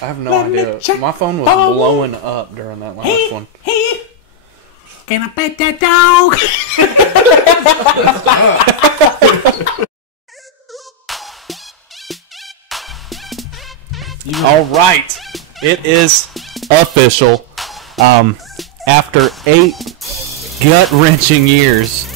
I have no idea. My phone was blowing up during that last one. Hey, can I pet that dog? All right, it is official. After 8 gut-wrenching years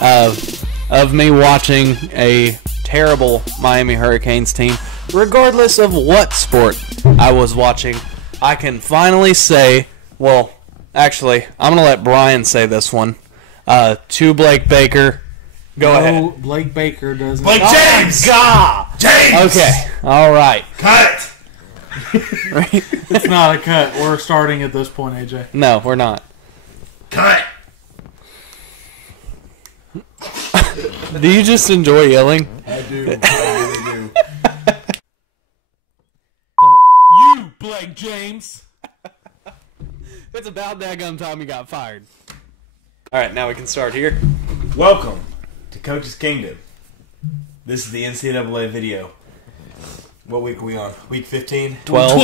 of me watching a terrible Miami Hurricanes team, regardless of what sport I was watching, I can finally say, well, actually, I'm going to let Brian say this one. To Blake Baker. Go ahead. Blake Baker doesn't. Blake James! Oh, God! James! Okay, all right. Cut! It's not a cut. We're starting at this point, AJ. No, we're not. Cut! Do you just enjoy yelling? I do. I really do. You, Blake James. It's about daggum time you got fired. All right, now we can start here. Welcome to Coach's Kingdom. This is the NCAA video. What week are we on? Week 15? 12.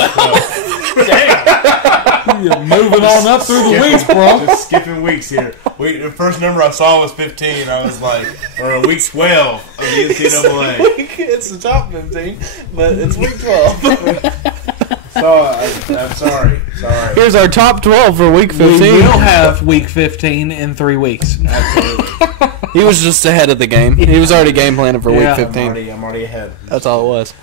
You're moving on up through the weeks, bro. Just skipping weeks here. The first number I saw was 15. I was like, or week 12 of the NCAA. It's the top 15, but it's week 12. So, I'm sorry. Sorry. Here's our top 12 for week 15. We will have week 15 in 3 weeks. Absolutely. He was just ahead of the game. He was already game planning for Yeah. week 15. I'm already ahead. That's all it was.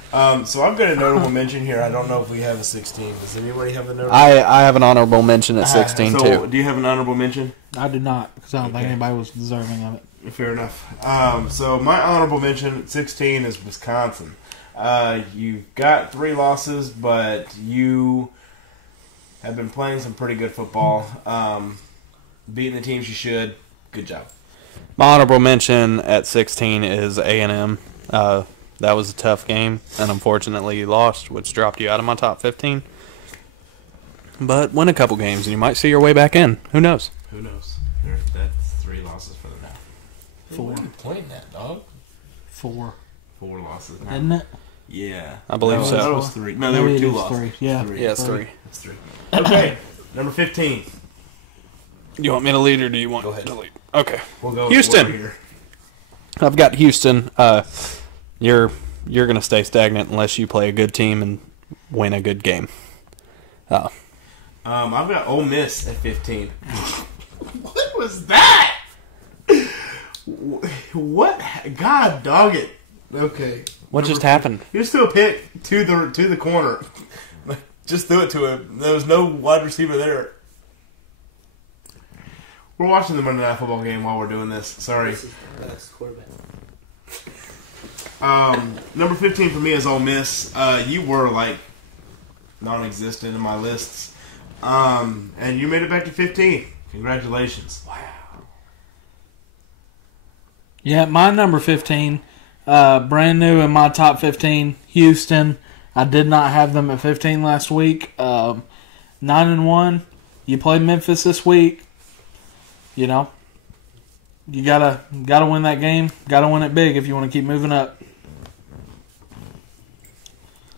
So I've got a notable mention here. I don't know if we have a 16. Does anybody have a notable? I have an honorable mention at 16, so, too. do you have an honorable mention? I do not, because I don't think anybody was deserving of it. Fair enough. So my honorable mention at 16 is Wisconsin. You've got 3 losses, but you have been playing some pretty good football. Beating the teams you should. Good job. My honorable mention at 16 is A&M. That was a tough game, and unfortunately you lost, which dropped you out of my top 15. But win a couple games, and you might see your way back in. Who knows? Who knows? That's 3 losses for them now. 4. What are you pointing at, dog? 4. 4 losses now. Isn't it? Yeah. I believe so. That was 3. No, there were Maybe 2 it is losses. 3. Yeah. 3. Yeah, it's 3. That's 3. Okay. Number 15. You want me to lead, or do you want Go ahead. to lead? Okay. We'll go Houston. over here. I've got Houston. You're going to stay stagnant unless you play a good team and win a good game. I've got Ole Miss at 15. What was that? What? God dog it. Okay. What just happened? You just threw a pick to the corner. Like, just threw it to him. There was no wide receiver there. We're watching the Monday Night Football game while we're doing this. Sorry. That's quarterback. Number 15 for me is Ole Miss. You were like non-existent in my lists. And you made it back to 15. Congratulations. Wow. Yeah, my number 15, brand new in my top 15, Houston. I did not have them at 15 last week. 9-1. You played Memphis this week. You know, you gotta win that game. Gotta win it big if you want to keep moving up.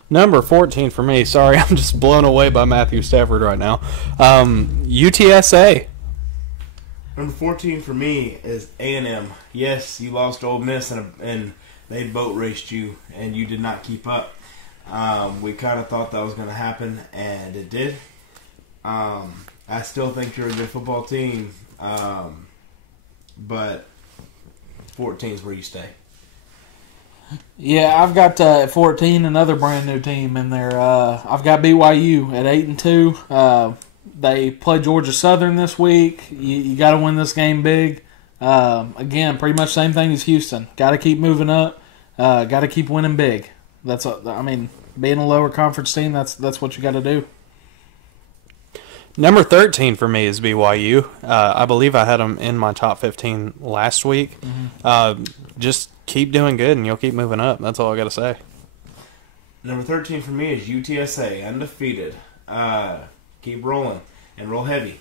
Number 14 for me. Sorry, I'm just blown away by Matthew Stafford right now. UTSA. Number 14 for me is A&M. Yes, you lost to Ole Miss and they boat raced you, and you did not keep up. We kind of thought that was going to happen, and it did. I still think you're a good football team, but 14 is where you stay. Yeah, I've got at 14 another brand new team in there. I've got BYU at 8-2. They play Georgia Southern this week. You got to win this game big. Again, pretty much same thing as Houston. Got to keep moving up. Got to keep winning big. Being a lower conference team, that's what you got to do. Number 13 for me is BYU. I believe I had them in my top 15 last week. Mm-hmm. Just keep doing good, and you'll keep moving up. That's all I got to say. Number 13 for me is UTSA, undefeated. Keep rolling, and roll heavy.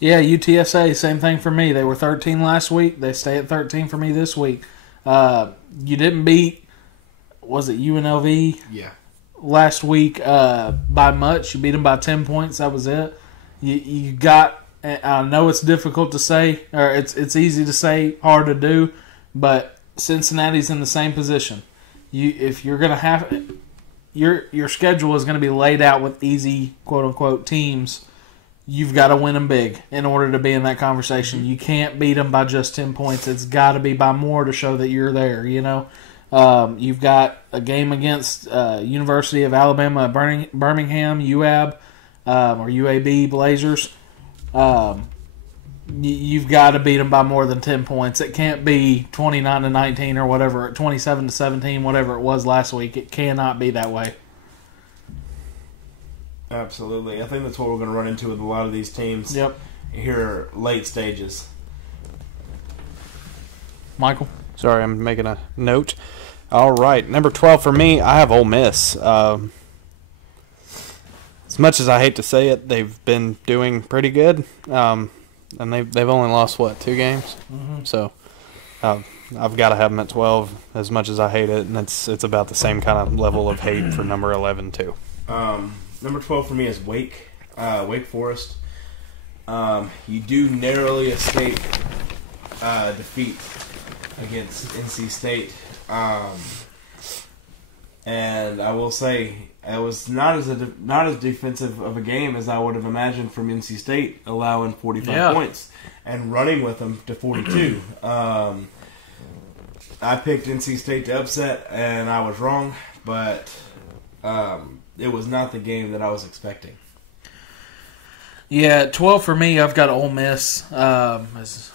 Yeah, UTSA, same thing for me. They were 13 last week. They stay at 13 for me this week. You didn't beat, was it UNLV? Yeah. last week by much. You beat them by 10 points. That was it. You got. I know it's difficult to say, or it's easy to say, hard to do, but Cincinnati's in the same position. If you're going to have your schedule is going to be laid out with easy quote unquote teams. You've got to win them big in order to be in that conversation. You can't beat them by just 10 points. It's got to be by more to show that you're there. You've got a game against University of Alabama, Birmingham, UAB, or UAB Blazers. You've got to beat them by more than 10 points. It can't be 29-19 or whatever, 27-17, whatever it was last week. It cannot be that way. Absolutely. I think that's what we're going to run into with a lot of these teams. Yep. Here, late stages. Michael? Sorry, I'm making a note. All right, number 12 for me, I have Ole Miss. As much as I hate to say it, they've been doing pretty good. And they've only lost, 2 games? Mm-hmm. So I've got to have them at 12 as much as I hate it, and it's about the same kind of level of hate for number 11, too. Number 12 for me is Wake Forest. You do narrowly escape defeat against NC State. And I will say it was not as defensive of a game as I would have imagined from NC State, allowing 45 points and running with them to 42. I picked NC State to upset, and I was wrong, but it was not the game that I was expecting. Yeah, 12 for me, I've got Ole Miss. As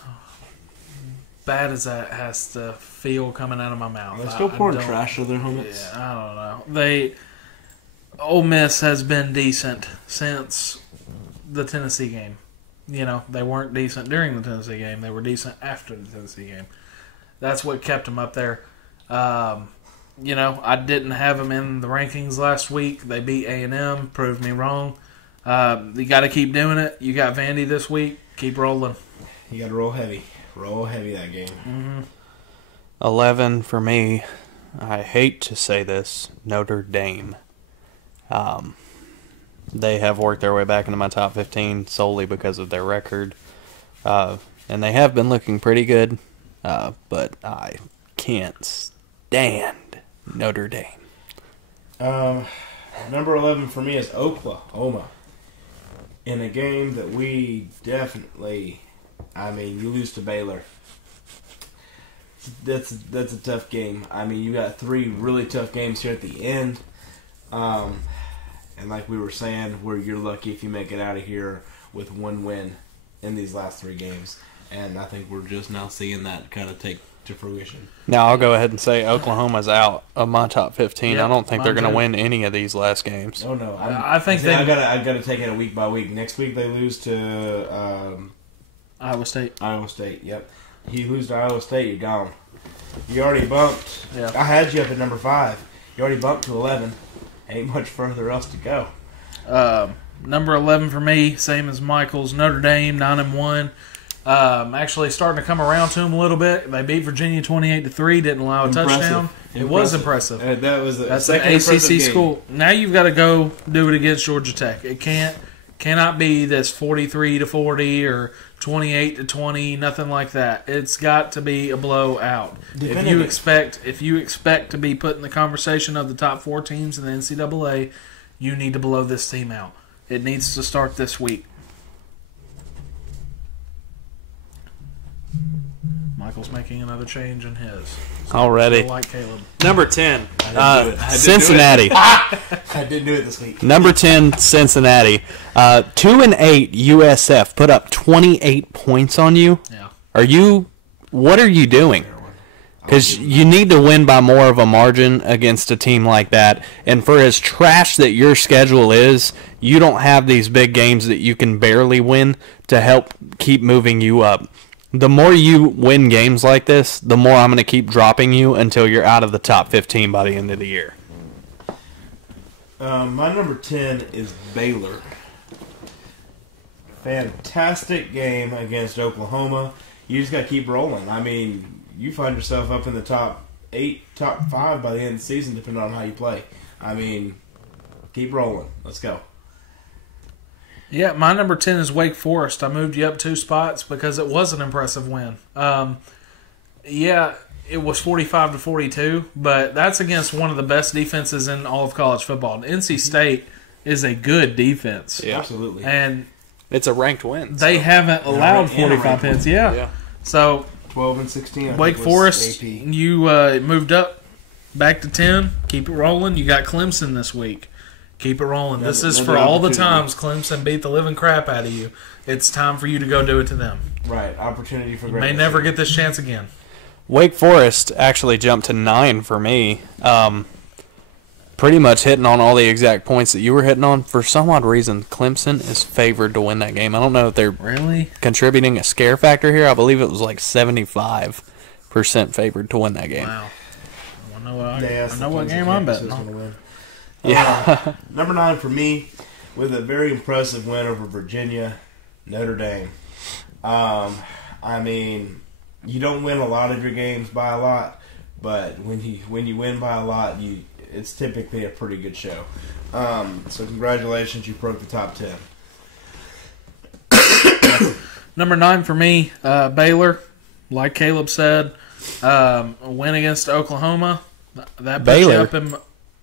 bad as that has to feel coming out of my mouth. They're still pouring trash on their helmets. Yeah, I don't know. Ole Miss has been decent since the Tennessee game. They weren't decent during the Tennessee game. They were decent after the Tennessee game. That's what kept them up there. I didn't have them in the rankings last week. They beat A&M, proved me wrong. You got to keep doing it. You got Vandy this week. Keep rolling. You got to roll heavy. Roll heavy that game. Mm-hmm. 11 for me. I hate to say this, Notre Dame. They have worked their way back into my top 15 solely because of their record. And they have been looking pretty good. But I can't stand Notre Dame. Number 11 for me is Oklahoma. In a game that we definitely, you lose to Baylor. That's a tough game. You got 3 really tough games here at the end. And like we were saying, you're lucky if you make it out of here with 1 win in these last 3 games. And I think we're just now seeing that kind of take to fruition. Now I'll go ahead and say Oklahoma's out of my top 15. Yep, I don't think they're going to win any of these last games. Oh no, I think I gotta take it week by week. Next week they lose to Iowa State. Iowa State. Yep. You lose to Iowa State, you're gone. You already bumped. Yeah. I had you up at number 5. You already bumped to 11. Ain't much further else to go. Number 11 for me, same as Michael's. Notre Dame, 9-1. Actually starting to come around to them a little bit. They beat Virginia 28-3. Didn't allow a touchdown. It was impressive. That's an ACC school. Now you've got to go do it against Georgia Tech. It cannot be this 43-40 or 28-20. Nothing like that. It's got to be a blowout. If you expect to be put in the conversation of the top 4 teams in the NCAA, you need to blow this team out. It needs to start this week. Michael's making another change in his. Already. Like Caleb. Number 10, Cincinnati. I didn't do it this week. Number 10, Cincinnati. 2-8 USF put up 28 points on you. Yeah. What are you doing? Because you need to win by more of a margin against a team like that. And for as trash that your schedule is, you don't have these big games that you can barely win to help keep moving you up. The more you win games like this, the more I'm going to keep dropping you until you're out of the top 15 by the end of the year. My number 10 is Baylor. Fantastic game against Oklahoma. You just got to keep rolling. You find yourself up in the top 8, top 5 by the end of the season, depending on how you play. keep rolling. Let's go. Yeah, my number 10 is Wake Forest. I moved you up 2 spots because it was an impressive win. Yeah, it was 45-42, but that's against one of the best defenses in all of college football. NC State is a good defense. Yeah, absolutely. And it's a ranked win. They haven't allowed 45 points. Yeah. So 12-16. Wake Forest, you moved up back to 10. Keep it rolling. You got Clemson this week. Keep it rolling. This is for all the times Clemson beat the living crap out of you. It's time for you to go do it to them. Right. Opportunity for greatness. greatness. You may never get this chance again. Wake Forest actually jumped to 9 for me. Pretty much hitting on all the exact points that you were hitting on. For some odd reason, Clemson is favored to win that game. I don't know if they're really contributing a scare factor here. I believe it was like 75% favored to win that game. Wow. I know what game I'm betting on. Yeah. Number 9 for me, with a very impressive win over Virginia, Notre Dame. I mean, you don't win a lot of your games by a lot, but when you win by a lot, it's typically a pretty good show. So congratulations, you broke the top 10. Number 9 for me, Baylor. Like Caleb said, a win against Oklahoma. That puts you Baylor? up in,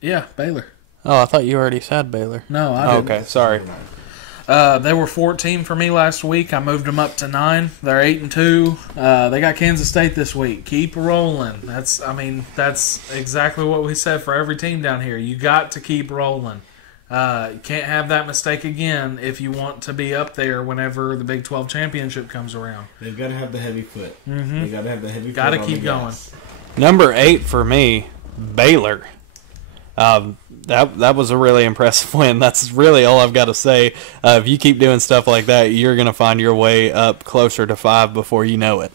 yeah, Baylor. Oh, I thought you already said Baylor. No, I didn't. Okay, sorry. They were 14 for me last week. I moved them up to 9. They're 8-2. They got Kansas State this week. Keep rolling. That's exactly what we said for every team down here. You got to keep rolling. You can't have that mistake again if you want to be up there whenever the Big 12 championship comes around. They've got to have the heavy foot. Mm-hmm. They got to have the heavy foot. Got to keep going. Number 8 for me, Baylor. That was a really impressive win. That's really all I've got to say. If you keep doing stuff like that, you're going to find your way up closer to 5 before you know it.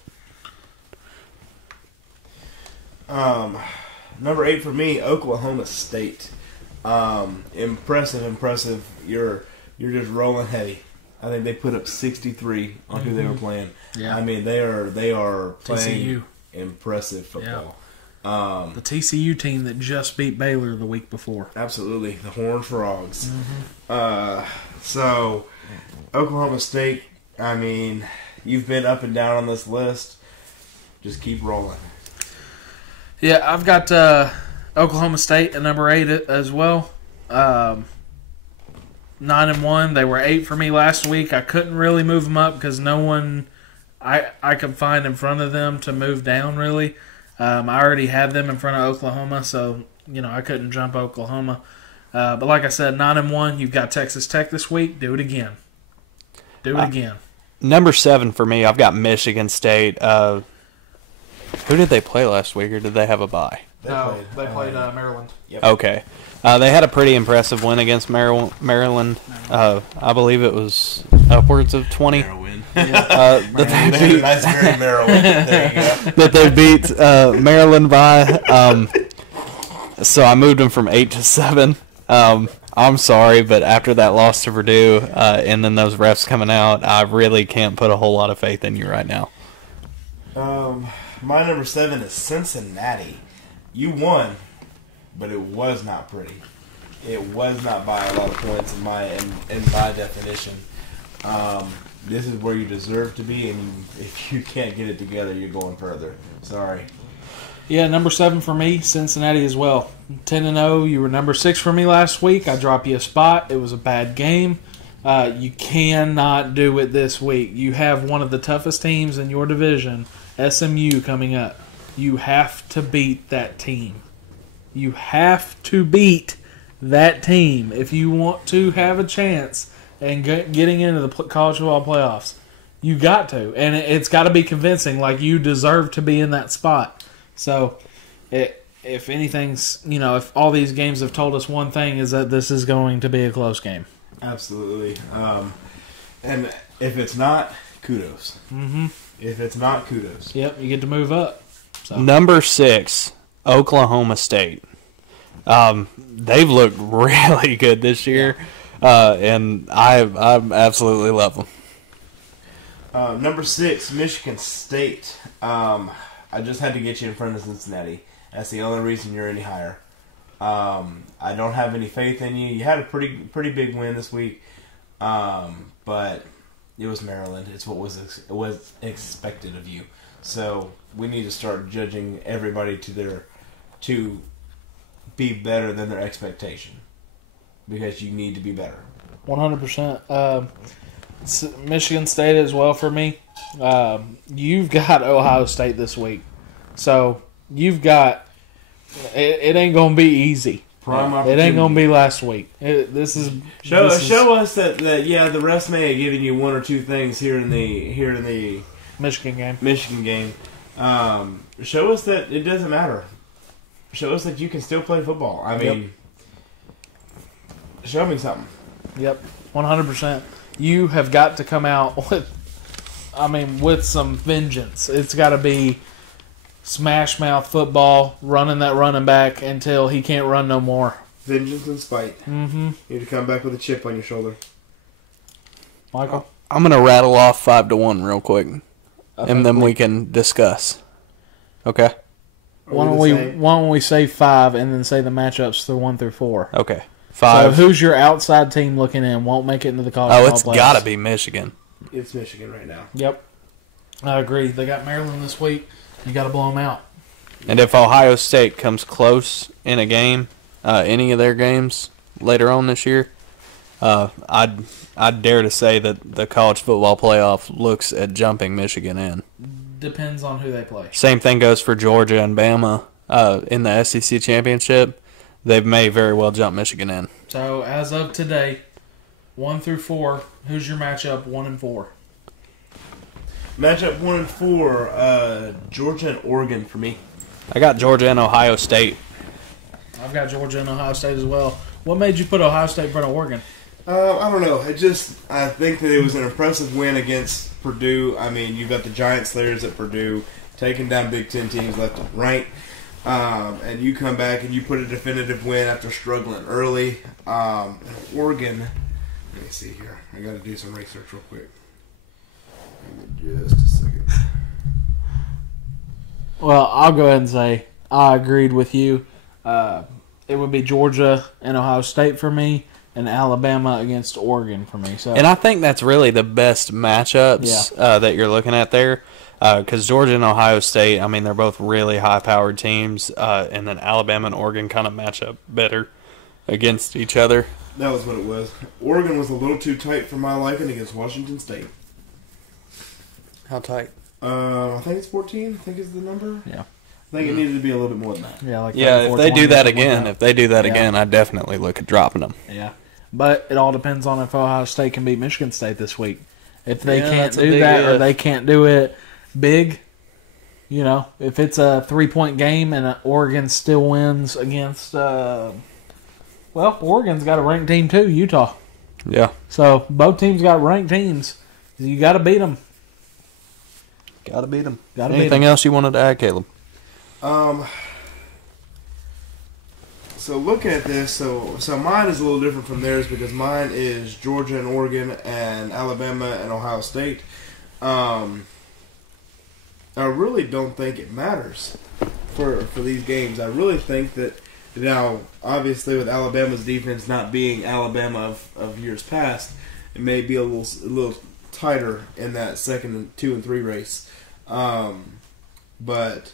Number 8 for me, Oklahoma State. Impressive. You're just rolling heavy. I think they put up 63 on who they were playing. Yeah. I mean, they are playing TCU. Impressive football. Yeah. The TCU team that just beat Baylor the week before. Absolutely, the Horned Frogs. Mm-hmm. So, Oklahoma State, I mean, you've been up and down on this list. Just keep rolling. Yeah, I've got Oklahoma State at number 8 as well. 9-1. They were 8 for me last week. I couldn't really move them up because no one I could find in front of them to move down, really. I already had them in front of Oklahoma, so I couldn't jump Oklahoma. But like I said, 9-1. You've got Texas Tech this week. Do it again. Again. Number 7 for me, I've got Michigan State. Who did they play last week, or did they have a bye? They played Maryland. Yep. Okay. They had a pretty impressive win against Maryland. I believe it was upwards of 20. That they beat Maryland by. So I moved them from 8 to 7. I'm sorry, but after that loss to Purdue and then those refs coming out, I really can't put a whole lot of faith in you right now. My number 7 is Cincinnati. You won, but it was not pretty. It was not by a lot of points in my definition. This is where you deserve to be, and if you can't get it together, you're going further. Sorry. Yeah, number 7 for me, Cincinnati as well. 10-0. You were number 6 for me last week. I dropped you a spot. It was a bad game. You cannot do it this week. You have one of the toughest teams in your division, SMU, coming up. You have to beat that team. You have to beat that team if you want to have a chance and getting into the college football playoffs. You got to. And it's got to be convincing, like you deserve to be in that spot. So, if anything's, if all these games have told us one thing, is that this is going to be a close game. Absolutely. And if it's not, kudos. Mm-hmm. If it's not, kudos. Yep, you get to move up. So. Number 6, Oklahoma State. They've looked really good this year, and I absolutely love them. Number 6, Michigan State. I just had to get you in front of Cincinnati. That's the only reason you're any higher. I don't have any faith in you. You had a pretty big win this week, but it was Maryland. It's what was expected of you. So we need to start judging everybody to be better than their expectation, because you need to be better. 100%. Michigan State as well for me. You've got Ohio State this week, so you've got it ain't gonna be easy. It ain't gonna be last week. Show us that the refs may have given you one or two things here in the Michigan game. Show us that it doesn't matter. Show us that you can still play football. I mean, show me something. Yep, 100%. You have got to come out with some vengeance. It's got to be smash mouth football, running that running back until he can't run no more. Vengeance and spite. Mm-hmm. You need to come back with a chip on your shoulder. Michael? I'm going to rattle off 5-1 real quick, and then we can discuss. Okay? Why don't we say 5 and then say the matchups through 1 through 4? Okay. 5. So who's your outside team looking in? Won't make it into the college football it's got to be Michigan. It's Michigan right now. Yep. I agree. They got Maryland this week. You got to blow them out. And if Ohio State comes close in a game, any of their games later on this year, I'd dare to say that the college football playoff looks at jumping Michigan in. Depends on who they play. Same thing goes for Georgia and Bama in the SEC championship. They may very well jump Michigan in. So as of today, 1 through 4, who's your matchup 1 and 4? Matchup 1 and 4, Georgia and Oregon for me. I got Georgia and Ohio State. I've got Georgia and Ohio State as well. What made you put Ohio State in front of Oregon? I don't know. I think that it was an impressive win against Purdue. I mean, you've got the giant slayers at Purdue taking down Big Ten teams left and right. And you come back and you put a definitive win after struggling early. Oregon, let me see here. I got to do some research real quick. Give me just a second. Well, I'll go ahead and say I agreed with you. It would be Georgia and Ohio State for me, and Alabama against Oregon for me. So, and I think that's really the best matchups that you're looking at there. Because Georgia and Ohio State, I mean, they're both really high-powered teams, and then Alabama and Oregon kind of match up better against each other. That was what it was. Oregon was a little too tight for my liking against Washington State. How tight? I think it's 14. I think is the number. Yeah. I think it needed to be a little bit more than that. Yeah, if they do that again, I'd definitely look at dropping them. Yeah. But it all depends on if Ohio State can beat Michigan State this week. If they can't that's a do big that if. or they can't do it big, if it's a 3-point game and Oregon still wins against, Oregon's got a ranked team too, Utah. Yeah. So both teams got ranked teams. You got to beat them. Got to beat them. Anything else you wanted to add, Caleb? So looking at this, so mine is a little different from theirs because mine is Georgia and Oregon and Alabama and Ohio State. I really don't think it matters for these games. I really think that now, obviously, with Alabama's defense not being Alabama of years past, it may be a little tighter in that second 2 and 3 race. But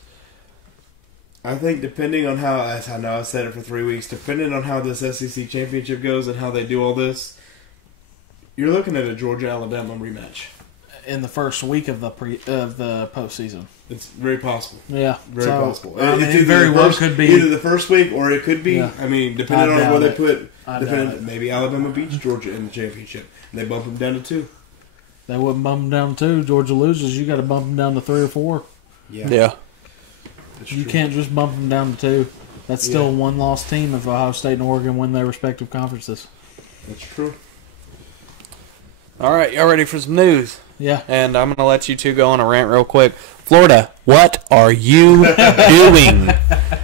I think depending on how, as I know I've said it for 3 weeks, depending on how this SEC championship goes and how they do all this, you're looking at a Georgia-Alabama rematch in the first week of the postseason. It's very possible. Yeah, very possible. It very well could be either the first week or it could be. Yeah. I mean, depending on where they put. Maybe Alabama beats Georgia in the championship and they bump them down to 2. They wouldn't bump them down to 2. Georgia loses. You got to bump them down to 3 or 4. Yeah. You can't just bump them down to 2. That's still a one-loss team if Ohio State and Oregon win their respective conferences. That's true. All right, y'all ready for some news? Yeah. And I'm going to let you two go on a rant real quick. Florida, what are you doing?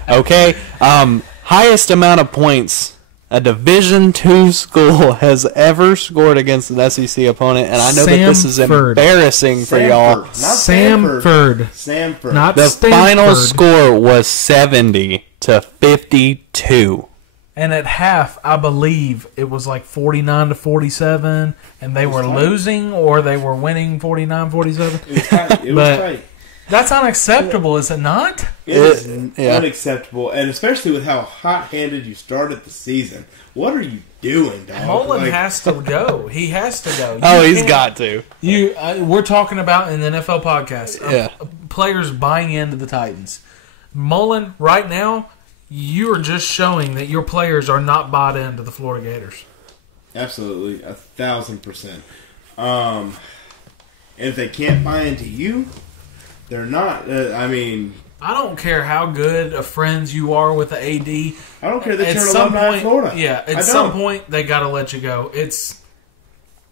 Okay? Highest amount of points a Division II school has ever scored against an SEC opponent, and I know that this is embarrassing for y'all. Samford. Samford. Not the Stanford. final score was 70. 50-52. And at half, I believe it was like 49-47, and they were losing or they were winning 49-47. It was tight. It was tight. That's unacceptable, is it not? It is unacceptable, and especially with how hot-handed you started the season. What are you doing, dog? Mullen has to go. He has to go. He's got to. We're talking about in the NFL podcast. Yeah. Players buying into the Titans. Mullen, right now, you are just showing that your players are not bought into the Florida Gators. Absolutely, 1,000%. And if they can't buy into you, they're not. I don't care how good of friends you are with the AD. I don't care that you're an alumni of Florida. Yeah, at some point, they got to let you go.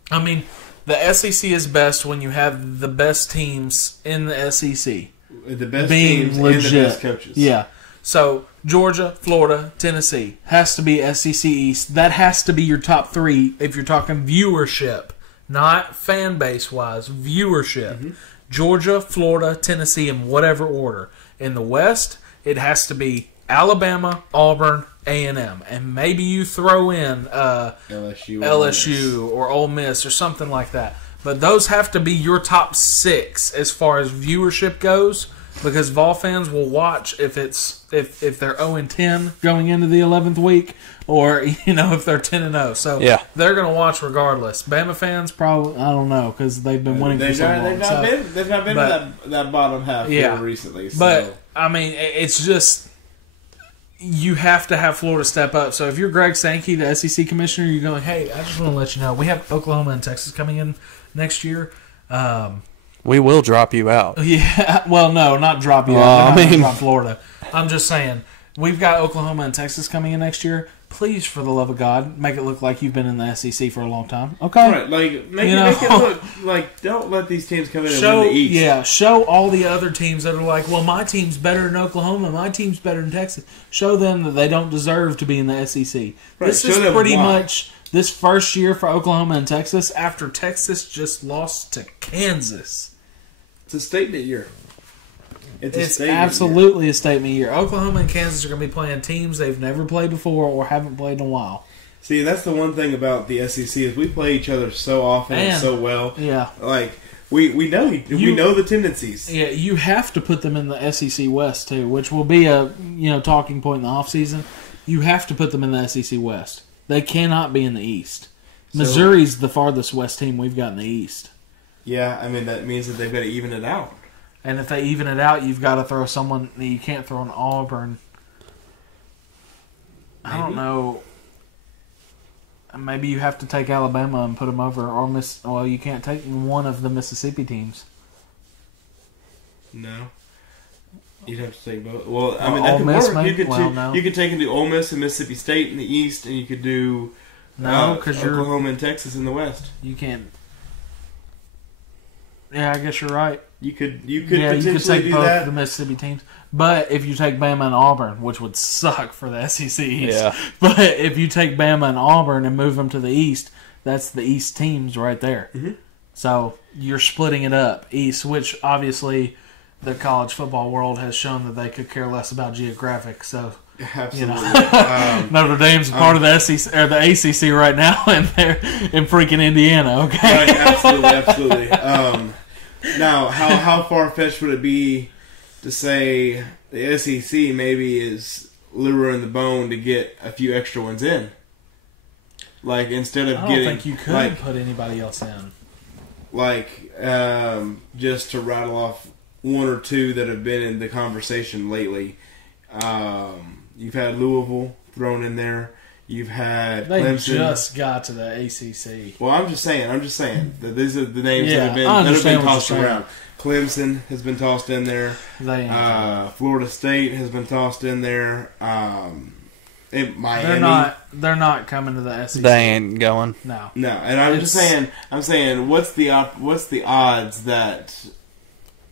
The SEC is best when you have the best teams in the SEC. The best being teams legit. and the best coaches. Yeah. So, Georgia, Florida, Tennessee has to be SEC East. That has to be your top three if you're talking viewership, not fan base-wise, viewership. Mm-hmm. Georgia, Florida, Tennessee, in whatever order. In the West, it has to be Alabama, Auburn, A&M. And maybe you throw in LSU or Ole Miss or something like that. But those have to be your top six as far as viewership goes, because Vol fans will watch if they're 0-10 going into the 11th week, or if they're 10-0. So they're going to watch regardless. Bama fans probably, I don't know, because they've been winning for so long. They've not been in that bottom half here recently. So. But it's just you have to have Florida step up. So if you're Greg Sankey, the SEC commissioner, you're going, hey, I just want to let you know we have Oklahoma and Texas coming in next year. We will drop you out. Yeah, well, no, not drop you out. Drop Florida. I'm just saying, we've got Oklahoma and Texas coming in next year. Please, for the love of God, make it look like you've been in the SEC for a long time. Okay? Right, make it look like, don't let these teams come in and win the East. Yeah, show all the other teams that are like, well, my team's better than Oklahoma, my team's better than Texas. Show them that they don't deserve to be in the SEC. Right, this is pretty much this first year for Oklahoma and Texas after Texas just lost to Kansas. It's a statement year. It's absolutely a statement year. Oklahoma and Kansas are going to be playing teams they've never played before or haven't played in a while. See, that's the one thing about the SEC is we play each other so often and so well. Yeah, we know the tendencies. Yeah, you have to put them in the SEC West too, which will be a talking point in the offseason. You have to put them in the SEC West. They cannot be in the East. Missouri's the farthest west team we've got in the East. Yeah, that means that they've got to even it out. And if they even it out, you've got to throw someone. You can't throw an Auburn. Maybe. I don't know. Maybe you have to take Alabama and put them over, or well, you can't take one of the Mississippi teams. No, you'd have to take both. Well, that could work. You could take into Ole Miss and Mississippi State in the East, and you could do because Oklahoma and Texas in the West. You can't. Yeah, I guess you're right. You could take do both that. The Mississippi teams. But if you take Bama and Auburn, which would suck for the SEC East, but if you take Bama and Auburn and move them to the East, that's the East teams right there. Mm-hmm. So you're splitting it up East, which obviously the college football world has shown that they could care less about geographic. So absolutely, Notre Dame's part of the SEC or the ACC right now, and they're in freaking Indiana. Okay, right, absolutely. Now, how far-fetched would it be to say the SEC maybe is liver in the bone to get a few extra ones in? Instead of I don't think you could put anybody else in. Just to rattle off one or two that have been in the conversation lately. You've had Louisville thrown in there. You've had Clemson. They just got to the ACC. Well, I'm just saying that these are the names that have been tossed around. Clemson has been tossed in there. Florida State has been tossed in there. Miami. They're not coming to the SEC. They ain't going. No. And I'm saying, what's the odds that?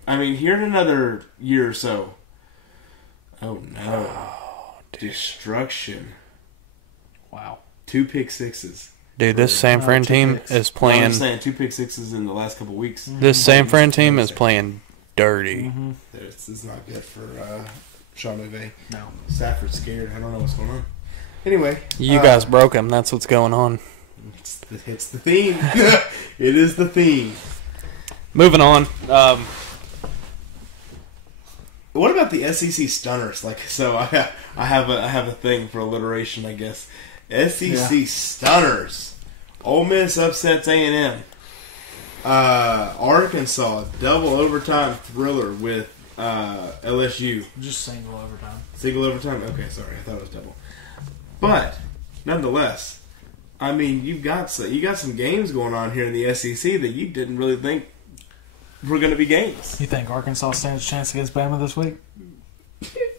Here in another year or so. Oh no! Destruction. Wow. 2 pick sixes. Dude, this San Fran team is playing... I'm saying 2 pick sixes in the last couple weeks. This San Fran team is playing dirty. Mm-hmm. This is not good for Sean McVay. No. Stafford's scared. I don't know what's going on. Anyway. You guys broke him. That's what's going on. It's the theme. It is the theme. Moving on. What about the SEC stunners? Like, so I have a thing for alliteration, I guess. SEC stunners. Ole Miss upsets A&M. Arkansas double overtime thriller with LSU. Just single overtime. Single overtime? Okay, sorry. I thought it was double. But, nonetheless, I mean, you got some games going on here in the SEC that you didn't really think were going to be games. You think Arkansas stands a chance against Bama this week?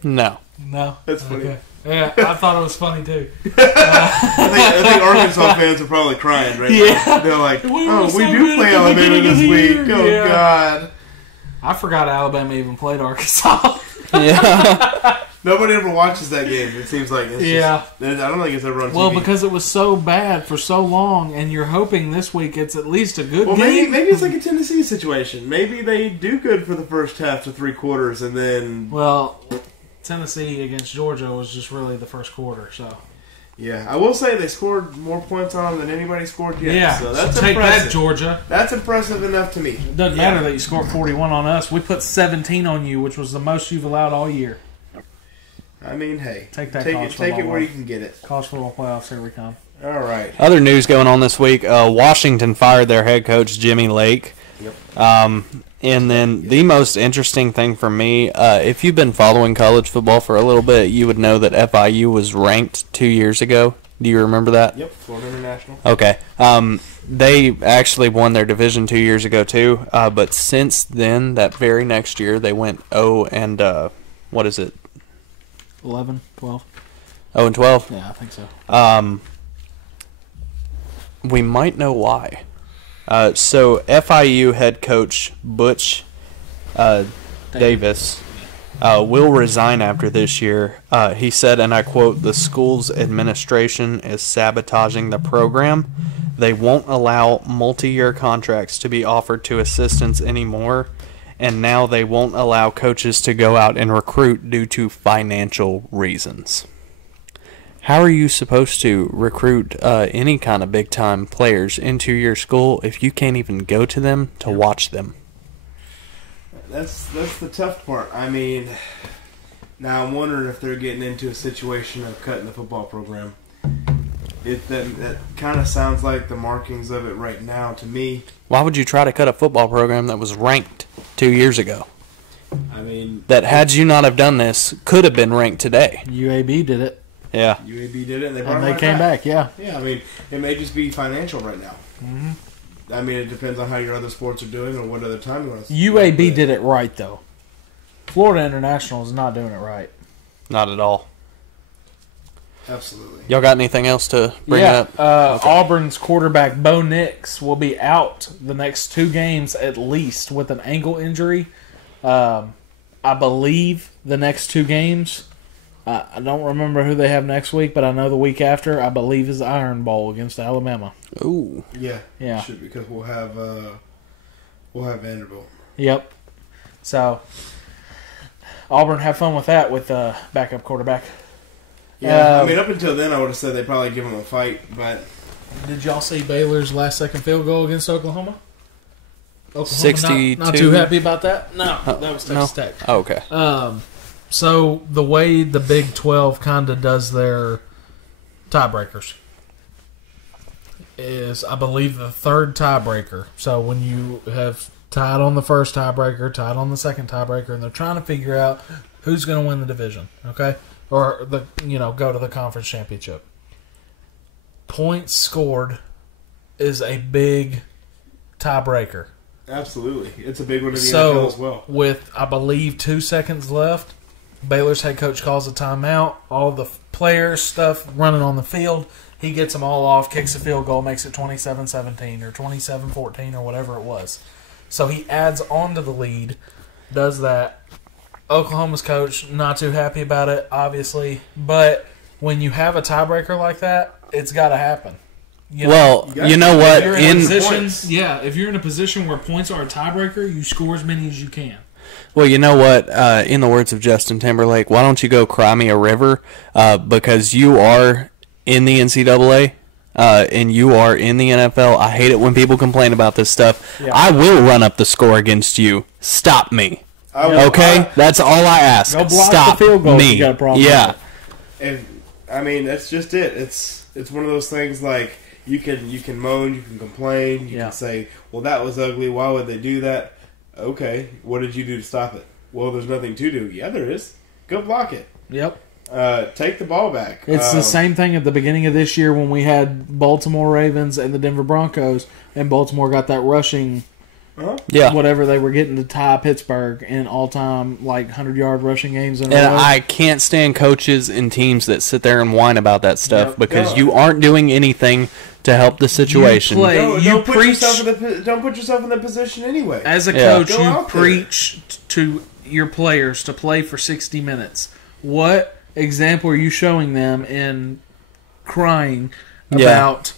No. No? That's funny. Okay. Yeah, I thought it was funny, too. I think Arkansas fans are probably crying right now. They're like, we do play Alabama this week. Oh, God. I forgot Alabama even played Arkansas. Yeah. Nobody ever watches that game. It seems like it's just, I don't think it's ever on TV. Well, because it was so bad for so long, and you're hoping this week it's at least a good game. Maybe it's like a Tennessee situation. Maybe they do good for the first half to three quarters, and then... Well, Tennessee against Georgia was just really the first quarter, so... Yeah, I will say they scored more points on them than anybody scored yet. Yeah, so that's take impressive. that, Georgia. That's impressive enough to me. It doesn't matter that you scored 41 on us. We put 17 on you, which was the most you've allowed all year. I mean, hey. Take that Take it where you can get it. College football playoffs, here we come. All right. Other news going on this week, Washington fired their head coach, Jimmy Lake. Yep. And then the most interesting thing for me, if you've been following college football for a little bit, you would know that FIU was ranked 2 years ago. Do you remember that? Yep, Florida International. Okay. They actually won their division 2 years ago, too. But since then, that very next year, they went 0 and, what is it? 11, 12. 0 and 12? Yeah, I think so. We might know why. So FIU head coach Butch Davis will resign after this year. He said, and I quote, "The school's administration is sabotaging the program. They won't allow multi-year contracts to be offered to assistants anymore, and now they won't allow coaches to go out and recruit due to financial reasons." How are you supposed to recruit any kind of big-time players into your school if you can't even go to them to watch them? That's the tough part. I mean, now I'm wondering if they're getting into a situation of cutting the football program. That kind of sounds like the markings of it right now to me. Why would you try to cut a football program that was ranked 2 years ago? I mean, that had you not have done this, could have been ranked today. UAB did it. Yeah. UAB did it, and they came back. Yeah. Yeah, I mean, it may just be financial right now. Mm-hmm. I mean, it depends on how your other sports are doing or what other time you want to. UAB did it right, though. Florida International is not doing it right. Not at all. Absolutely. Y'all got anything else to bring up? Okay. Auburn's quarterback Bo Nix will be out the next 2 games at least with an ankle injury. I believe the next 2 games. I don't remember who they have next week, but I know the week after, I believe, is Iron Bowl against Alabama. Ooh. Yeah. Should, because we'll have Vanderbilt. Yep. So Auburn, have fun with that with backup quarterback. Yeah, I mean, up until then, I would have said they'd probably give him a fight, but... Did y'all see Baylor's last-second field goal against Oklahoma? 62. Not too happy about that? No, that was Texas Tech. Oh, okay. So the way the Big 12 kind of does their tiebreakers is, I believe, the third tiebreaker. So when you have tied on the first tiebreaker, tied on the second tiebreaker, and they're trying to figure out who's going to win the division, okay? Or go to the conference championship. Points scored is a big tiebreaker. Absolutely. It's a big one in the NFL as well. With, I believe, 2 seconds left, Baylor's head coach calls a timeout. All the players, stuff running on the field. He gets them all off, kicks a field goal, makes it 27-17 or 27-14 or whatever it was. So he adds on to the lead, does that. Oklahoma's coach, not too happy about it, obviously. But when you have a tiebreaker like that, it's got to happen. You know what? If you're in a position where points are a tiebreaker, you score as many as you can. Well, you know what? In the words of Justin Timberlake, why don't you go cry me a river? Because you are in the NCAA and you are in the NFL. I hate it when people complain about this stuff. Yeah. I will run up the score against you. Stop me. Okay? That's all I ask. Go block Stop the field goal me. If you got a problem yeah. And I mean, that's just it. It's one of those things like you can moan, you can complain, you can say, well, that was ugly. Why would they do that? Okay, what did you do to stop it? Well, there's nothing to do. Yeah, there is. Go block it. Yep. Take the ball back. It's the same thing at the beginning of this year when we had Baltimore Ravens and the Denver Broncos, and Baltimore got that rushing, whatever they were getting to tie Pittsburgh in all-time, 100-yard rushing games in a row. And I can't stand coaches and teams that sit there and whine about that stuff because you aren't doing anything to help the situation. Don't put yourself in the position anyway. As a coach, you preach to your players to play for 60 minutes. What example are you showing them in crying about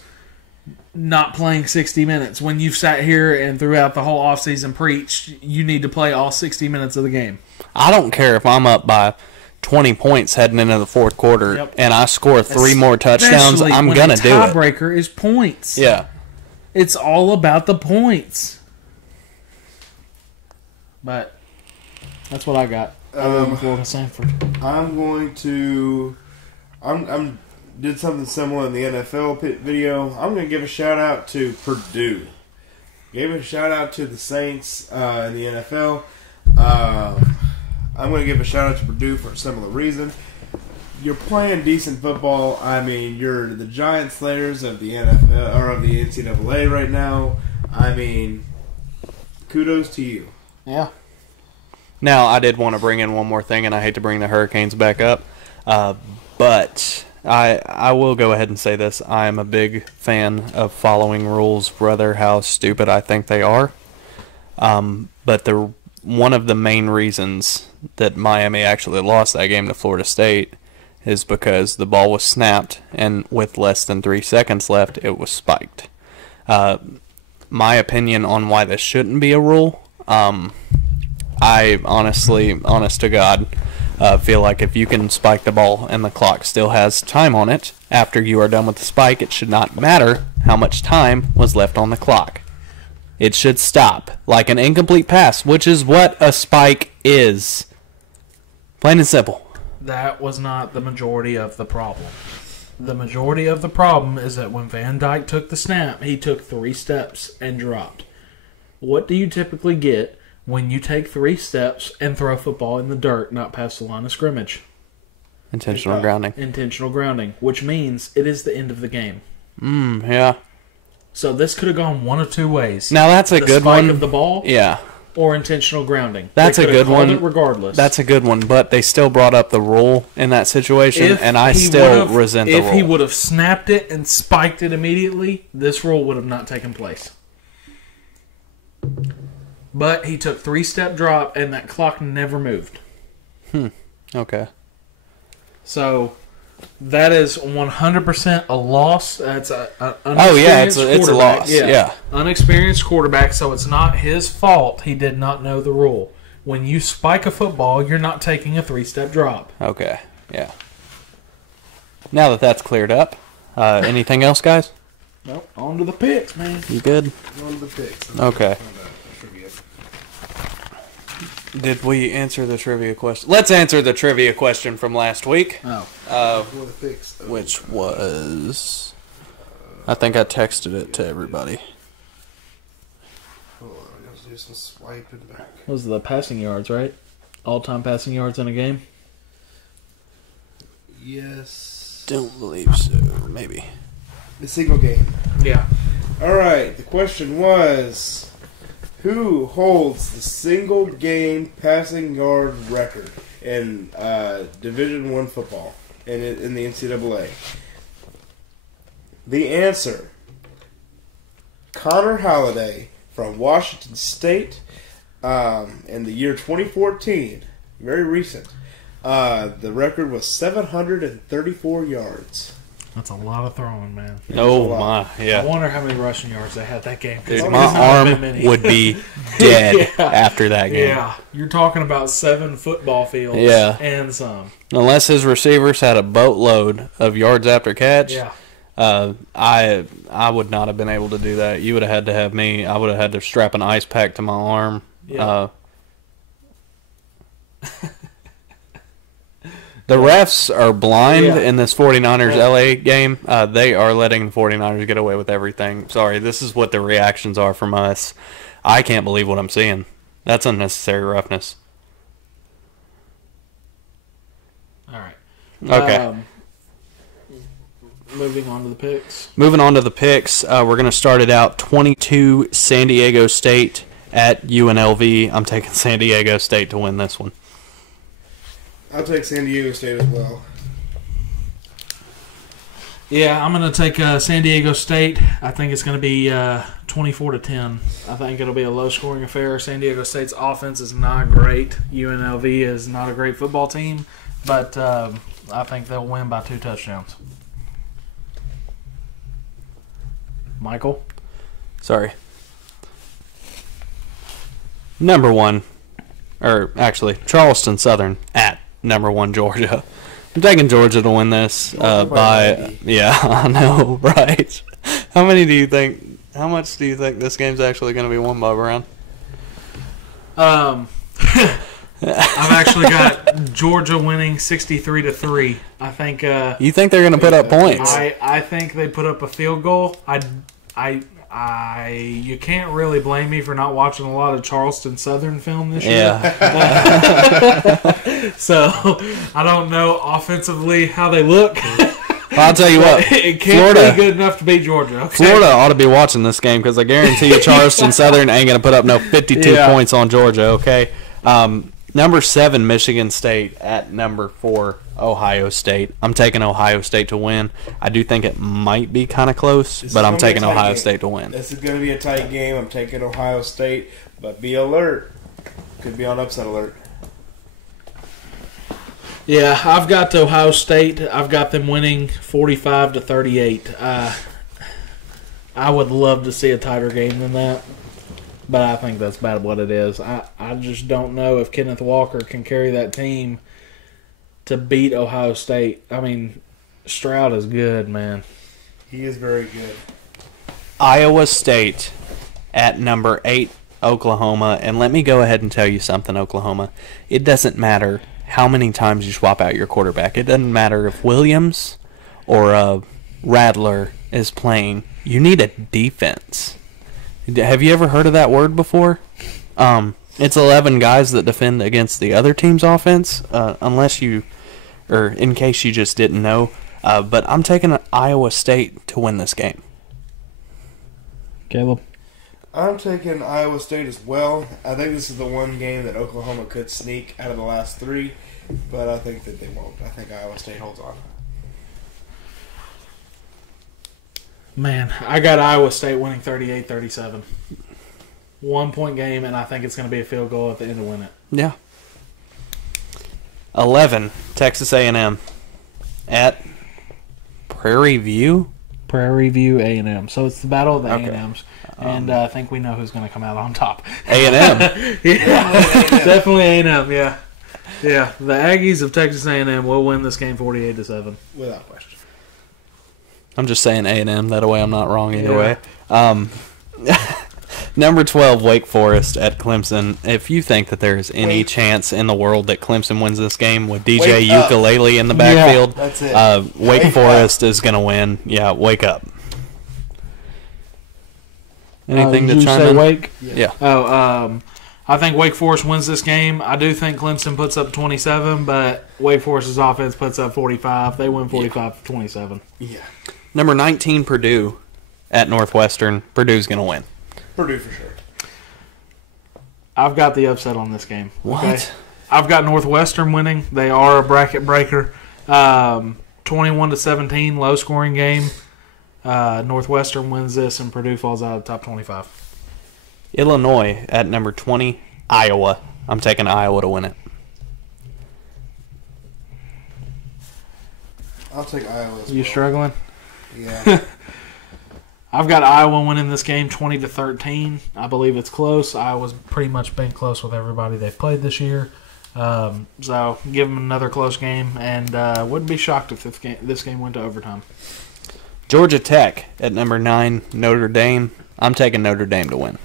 not playing 60 minutes when you've sat here and throughout the whole offseason preached you need to play all 60 minutes of the game? I don't care if I'm up by 20 points heading into the fourth quarter and I score 3 more touchdowns, I'm going to do it. The tiebreaker is points. Yeah. It's all about the points. But that's what I got. Florida Sanford. I'm going to did something similar in the NFL video. I'm going to give a shout out to Purdue. Gave a shout out to the Saints in the NFL. I'm going to give a shout out to Purdue for a similar reason. You're playing decent football. I mean, you're the giant slayers of the NFL or of the NCAA right now. I mean, kudos to you. Yeah. Now, I did want to bring in one more thing, and I hate to bring the Hurricanes back up, but I will go ahead and say this. I am a big fan of following rules, brother, how stupid I think they are. But one of the main reasons that Miami actually lost that game to Florida State is because the ball was snapped, and with less than 3 seconds left, it was spiked. My opinion on why this shouldn't be a rule, I honestly, honest to God, feel like if you can spike the ball and the clock still has time on it after you are done with the spike, it should not matter how much time was left on the clock. It should stop, like an incomplete pass, which is what a spike is. Plain and simple. That was not the majority of the problem. The majority of the problem is that when Van Dyke took the snap, he took 3 steps and dropped. What do you typically get when you take 3 steps and throw a football in the dirt, not past the line of scrimmage? Intentional grounding. Intentional grounding, which means it is the end of the game. Yeah. So this could have gone one of 2 ways. Now that's a good one. The spike of the ball, or intentional grounding. That's a good one. It regardless. That's a good one, but they still brought up the rule in that situation, and I still resent the rule. If he would have snapped it and spiked it immediately, this rule would have not taken place. But he took 3-step drop, and that clock never moved. Okay. So that is 100% a loss. That's an it's a loss. Yeah. Unexperienced quarterback, so it's not his fault he did not know the rule. When you spike a football, you're not taking a 3-step drop. Okay, yeah. Now that that's cleared up, anything else, guys? Nope. On to the picks, man. You good? On to the picks. Okay. Did we answer the trivia question? Let's answer the trivia question from last week. Which was... I think I texted it to everybody. Hold on, I gotta do some swiping back. Those are the passing yards, right? All-time passing yards in a game? Yes. Don't believe so. Maybe. The single game. Yeah. Alright, the question was... Who holds the single game passing yard record in Division I football in the NCAA? The answer: Connor Halliday from Washington State in the year 2014. Very recent. The record was 734 yards. That's a lot of throwing, man. Oh, my. I Yeah. wonder how many rushing yards they had that game. 'cause Dude, there's my not arm been many. would be dead Yeah. after that game. Yeah, you're talking about 7 football fields Yeah. and some. Unless his receivers had a boatload of yards after catch, Yeah. I would not have been able to do that. You would have had to have me. I would have had to strap an ice pack to my arm. Yeah. The refs are blind Yeah. in this 49ers Yeah. LA game. They are letting the 49ers get away with everything. Sorry, this is what the reactions are from us. I can't believe what I'm seeing. That's unnecessary roughness. All right. Okay. Moving on to the picks. Moving on to the picks, we're going to start it out 22 San Diego State at UNLV. I'm taking San Diego State to win this one. I'll take San Diego State as well. Yeah, I'm going to take San Diego State. I think it's going to be 24-10. I think it'll be a low-scoring affair. San Diego State's offense is not great. UNLV is not a great football team, but I think they'll win by 2 touchdowns. Michael? Sorry. Number 1, or actually Charleston Southern at number 1 Georgia. I'm taking Georgia to win this by. Yeah, I know, right? How much do you think this game's actually going to be won by, Brown? I've actually got Georgia winning 63-3. I think. You think they're going to put up points? I think they put up a field goal. You can't really blame me for not watching a lot of Charleston Southern film this year. Yeah. So I don't know offensively how they look. I'll tell you what. It can't Florida, be good enough to beat Georgia. Okay? Florida ought to be watching this game because I guarantee you Charleston Southern ain't going to put up no 52 points on Georgia, okay? Number 7, Michigan State at number 4, Ohio State. I'm taking Ohio State to win. I do think it might be kind of close, but I'm taking Ohio State to win. This is going to be a tight game. I'm taking Ohio State, but be alert. Could be on upset alert. Yeah, I've got Ohio State. I've got them winning 45-38. I would love to see a tighter game than that, but I think that's about what it is. I just don't know if Kenneth Walker can carry that team to beat Ohio State. I mean, Stroud is good, man. He is very good. Iowa State at number 8, Oklahoma. And let me go ahead and tell you something, Oklahoma. It doesn't matter how many times you swap out your quarterback. It doesn't matter if Williams or Rattler is playing. You need a defense. Have you ever heard of that word before? It's 11 guys that defend against the other team's offense, unless you, or in case you just didn't know. But I'm taking Iowa State to win this game. Caleb? I'm taking Iowa State as well. I think this is the one game that Oklahoma could sneak out of the last 3, but I think that they won't. I think Iowa State holds on. Man, I got Iowa State winning 38-37. 1-point game, and I think it's going to be a field goal at the end to win it. Yeah. 11, Texas A&M at Prairie View. Prairie View A&M. So it's the battle of the Okay. A&Ms. And I think we know who's going to come out on top. A&M. Yeah, definitely A&M, yeah. Yeah, the Aggies of Texas A&M will win this game 48-7. Without question. I'm just saying A&M. That way I'm not wrong either Yeah. way. Number 12, Wake Forest at Clemson. If you think that there's any chance in the world that Clemson wins this game with DJ Wake up. Ukulele in the backfield, That's it. Wake Forest is going to win. Yeah, wake up. Anything did to you chime say in? Wake? Yeah. Oh, I think Wake Forest wins this game. I do think Clemson puts up 27, but Wake Forest's offense puts up 45. They win 45-27. Yeah. Number 19, Purdue at Northwestern. Purdue's going to win. Purdue for sure. I've got the upset on this game. What? Okay? I've got Northwestern winning. They are a bracket breaker. 21-17, low scoring game. Northwestern wins this, and Purdue falls out of the top 25. Illinois at number 20, Iowa. I'm taking Iowa to win it. I'll take Iowa as well. You struggling? Yeah. I've got Iowa winning this game 20-13. I believe it's close. Iowa's pretty much been close with everybody they've played this year. So give them another close game, and wouldn't be shocked if this game went to overtime. Georgia Tech at number 9, Notre Dame. I'm taking Notre Dame to win.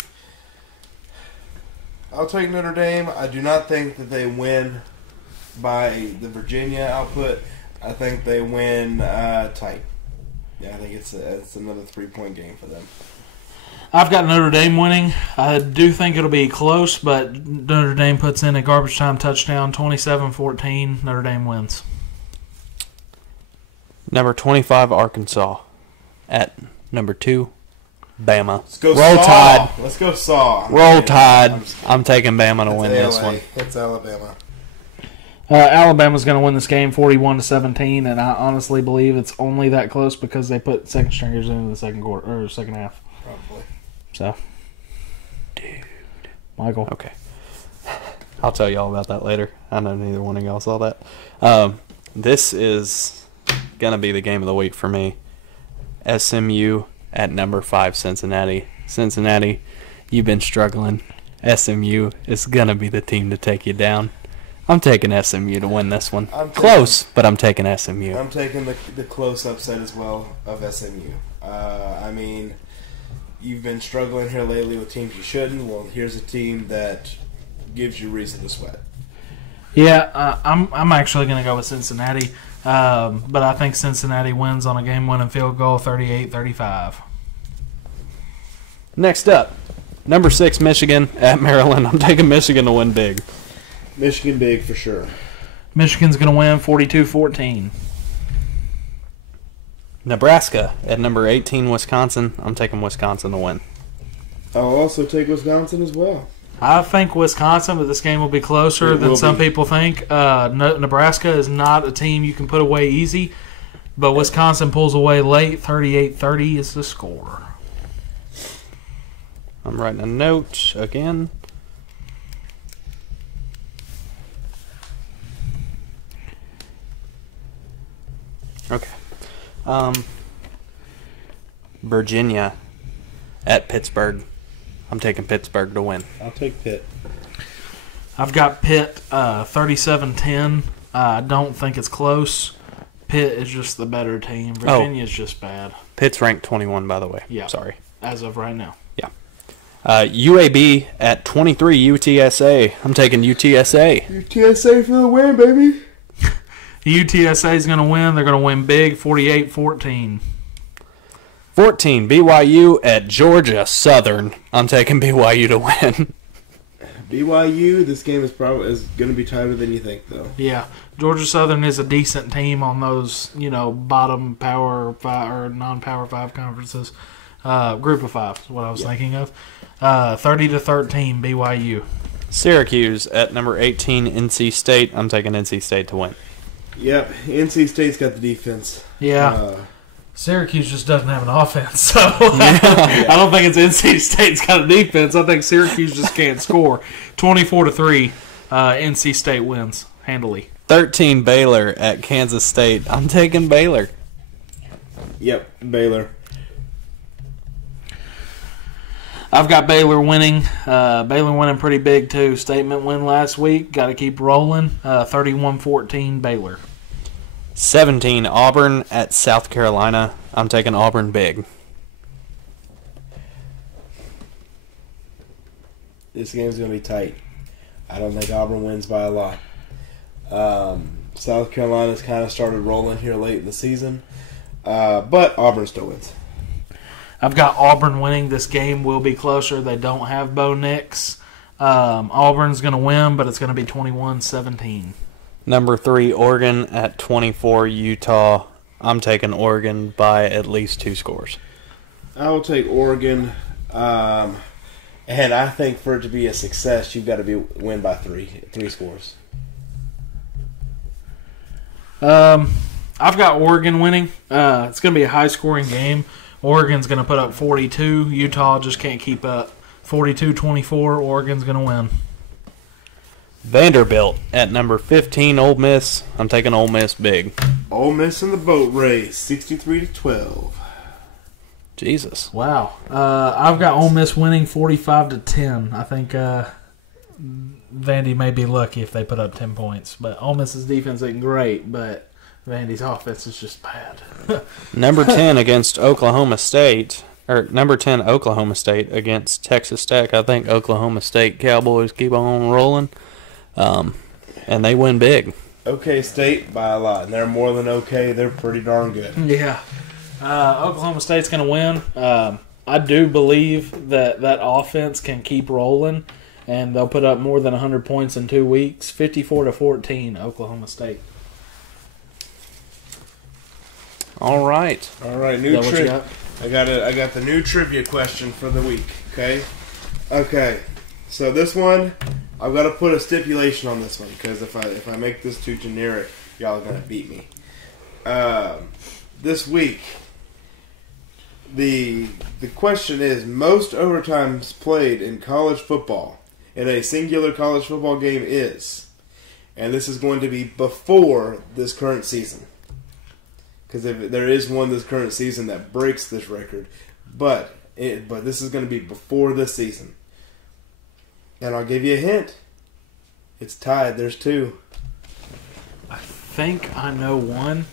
I'll take Notre Dame. I do not think that they win by the Virginia output. I think they win tight. Yeah, I think it's another 3-point game for them. I've got Notre Dame winning. I do think it'll be close, but Notre Dame puts in a garbage time touchdown, 27-14. Notre Dame wins. Number 25, Arkansas. At number 2, Bama. Let's go Roll Saw. Tide. Let's go Saw. Roll Tide. I'm taking Bama to win this one. It's Alabama. Alabama's going to win this game 41-17, and I honestly believe it's only that close because they put second stringers in the second quarter or second half. Probably. So, Dude. Michael. Okay. I'll tell y'all about that later. I know neither one of y'all saw that. This is going to be the game of the week for me. SMU at number 5, Cincinnati. Cincinnati, you've been struggling. SMU is going to be the team to take you down. I'm taking SMU to win this one. Close, but I'm taking SMU. I'm taking the close upset as well of SMU. I mean, you've been struggling here lately with teams you shouldn't. Well, here's a team that gives you reason to sweat. Yeah, I'm actually going to go with Cincinnati, but I think Cincinnati wins on a game-winning field goal, 38-35. Next up, number 6, Michigan at Maryland. I'm taking Michigan to win big. Michigan big for sure. Michigan's going to win 42-14. Nebraska at number 18, Wisconsin. I'm taking Wisconsin to win. I'll also take Wisconsin as well. I think Wisconsin, but this game will be closer than some people think. Nebraska is not a team you can put away easy, but Wisconsin pulls away late. 38-30 is the score. I'm writing a note again. Okay. Virginia at Pittsburgh. I'm taking Pittsburgh to win. I'll take Pitt. I've got Pitt 37-10. I don't think it's close. Pitt is just the better team. Virginia's just bad. Pitt's ranked 21, by the way. Yeah. Sorry. As of right now. Yeah. UAB at 23, UTSA. I'm taking UTSA. UTSA for the win, baby. UTSA is going to win. They're going to win big, 48-14. 14, BYU at Georgia Southern. I'm taking BYU to win. BYU, this game is going to be tighter than you think, though. Yeah, Georgia Southern is a decent team on those, bottom Power 5 or non-Power 5 conferences. Group of 5 is what I was thinking of. 30-13, BYU. Syracuse at number 18, NC State. I'm taking NC State to win. Yep, NC State's got the defense. Yeah. Syracuse just doesn't have an offense, so I don't think it's NC State's got a defense. I think Syracuse just can't score. 24-3, NC State wins handily. 13, Baylor at Kansas State. I'm taking Baylor. Yep, Baylor. I've got Baylor winning. Baylor winning pretty big, too. Statement win last week. Got to keep rolling. 31-14, Baylor. 17, Auburn at South Carolina. I'm taking Auburn big. This game's going to be tight. I don't think Auburn wins by a lot. South Carolina's kind of started rolling here late in the season, but Auburn still wins. I've got Auburn winning. This game will be closer. They don't have Bo Nix. Auburn's going to win, but it's going to be 21-17. Number 3, Oregon at 24, Utah. I'm taking Oregon by at least 2 scores. I will take Oregon, and I think for it to be a success, you've got to win by 3 scores. I've got Oregon winning. It's going to be a high-scoring game. Oregon's going to put up 42. Utah just can't keep up. 42-24, Oregon's going to win. Vanderbilt at number 15, Ole Miss. I'm taking Ole Miss big. Ole Miss in the boat race, 63-12. Jesus. Wow. I've got Ole Miss winning 45-10. I think Vandy may be lucky if they put up 10 points. But Ole Miss's defense isn't great, but Vandy's offense is just bad. Number 10 against Oklahoma State, or number 10 Oklahoma State against Texas Tech. I think Oklahoma State Cowboys keep on rolling, and they win big. OK State by a lot, and they're more than okay. They're pretty darn good. Yeah. Oklahoma State's going to win. I do believe that offense can keep rolling, and they'll put up more than 100 points in 2 weeks. 54-14, Oklahoma State. All right. New trivia. I got the new trivia question for the week. Okay. So this one, I've got to put a stipulation on this one because if I make this too generic, y'all are gonna beat me. This week, the question is most overtimes played in college football in a singular college football game is, and this is going to be before this current season. Because there is one this current season that breaks this record, but this is going to be before this season. And I'll give you a hint. It's tied. There's 2. I think I know one,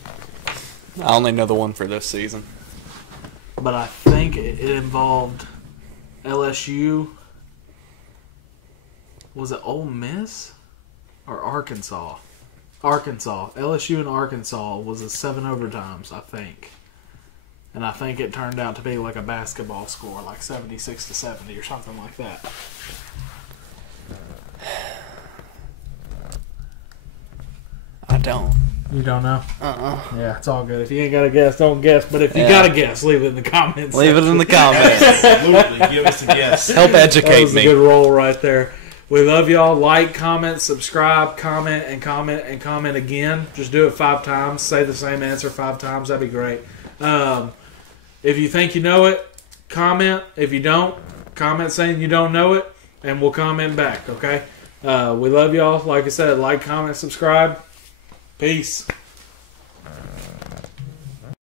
I only know the one for this season. but I think it involved LSU. Was it Ole Miss or Arkansas? Arkansas. LSU and Arkansas was a 7 overtimes, I think. And I think it turned out to be like a basketball score, like 76-70 or something like that. I don't. You don't know? Uh-uh. Yeah, it's all good. If you ain't got a guess, don't guess. But if you got a guess, leave it in the comments. Leave it in the comments. Absolutely, give us a guess. Help That educate was me. a good roll right there. We love y'all. Like, comment, subscribe, comment, and comment, and comment again. Just do it 5 times. Say the same answer 5 times. That'd be great. If you think you know it, comment. If you don't, comment saying you don't know it, and we'll comment back, okay? We love y'all. Like I said, like, comment, subscribe. Peace.